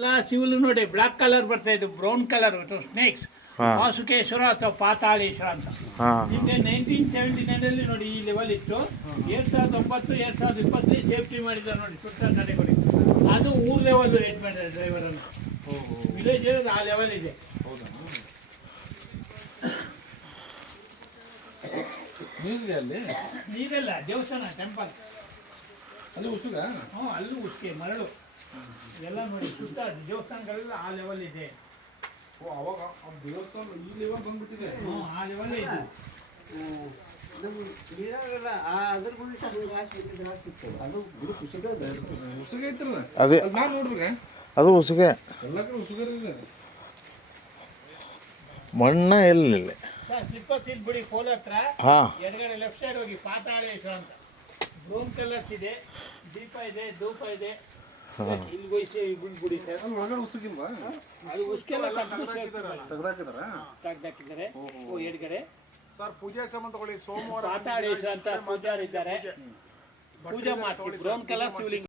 ಎಲ್ಲ ಶಿವಲು ನೋಡಿ black colour ಬರ್ತಾ ಇದ್ದು, ಬ್ರೌನ್ ಕಲರ್ ಸ್ನೇಕ್ಸ್, ವಾಸುಕೇಶ್ವರ ಅಥವಾ ಪಾತಾಳೇಶ್ವರ ಅಂತ. ಹಿಂದೆ 1979 ನೋಡಿ ಈ ಲೆವೆಲ್ ಇತ್ತು. 2009 2020 ಸೇಫ್ಟಿ ಮಾಡಿದ್ದಾರೆ ನೋಡಿ ಸುತ್ತ ಕಡೆಗಳು. ಅದು 3 ಲೆವೆಲ್ ರೇಟ್ ಮಾಡಿದ್ದಾರೆ ಡ್ರೈವರನ್ನು. ವಿಲೇಜ್ ಇರೋದು ಆ ಲೆವೆಲ್ ಇದೆ. ನೀರಿದೆ ಅಲ್ಲಿ? ನೀರೆಲ್ಲ ದೇವಸ್ಥಾನ ಟೆಂಪಲ್ ಅಲ್ಲಿ ಉಸುಗ? ಹ್ಞೂ, ಅಲ್ಲೂ ಉಸ್ಕೆ ಮರಳು ಎಲ್ಲ ನೋಡಿ ಸುತ್ತ ದೇವಸ್ಥಾನಗಳೆಲ್ಲ ಆ ಲೆವೆಲ್ ಇದೆ. ಓ, ಅವಾಗ ದೇವಸ್ಥಾನ ಈ ಲೆವೆಲ್ ಬಂದ್ಬಿಟ್ಟಿದೆ. ಹ್ಞೂ, ಆ ಲೆವೆಲ್ ಇದೆ. ಉಸುಗ ಐತ್ರಲ್ಲ ಅದೇ ನಾನು ನೋಡ್ರಿ, ಅದು ಉಸುಗೆ. ಎಲ್ಲ ಕಡೆ ಉಸುಗರಿದೆ. ಮಣ್ಣ ಎಲ್ಲಿ ಸರ್ ಸ್ಲಿಪ್ಪರ್ ಸೀಲ್ ಬಿಡಿ ಪೋಲ್ ಹತ್ರ ಎಡಗಡೆ ಲೆಫ್ಟ್ ಸೈಡ್ ಹೋಗಿ ಪಾತಾಳೇಶ್ವರ ಅಂತ ಬ್ರೌನ್ ಕಲರ್ಸ್ ಇದೆ. ದೀಪ ಇದೆ, ಧೂಪ ಇದೆ. ಇಲ್ಲಿ ಹೋಯ್ತು ಬಿಡಿ ಸರ್. ಅಲ್ಲಿ ಒಳಗಡೆ ಉಸುಗಿಲ್ವಾ? ಅದು ಉಸ್ಕೆಲ್ಲ ತೆಗ್ದಾಕಿದ್ದಾರೆ. ತೆಗ್ದಾಕಿದ್ದಾರೆ. ಎಡಗಡೆ ಸರ್ ಪೂಜೆ ಸಾಮಾನು ತಗೊಳ್ಳಿ. ಸೋಮವಾರ ಪಾತಾಳೇಶ್ವರ ಅಂತ ಪೂಜಾರಿದ್ದಾರೆ, ಪೂಜೆ ಮಾಡ್ತೀವಿ. ಬ್ರೌನ್ ಕಲರ್ ಶಿವಲಿಂಗ.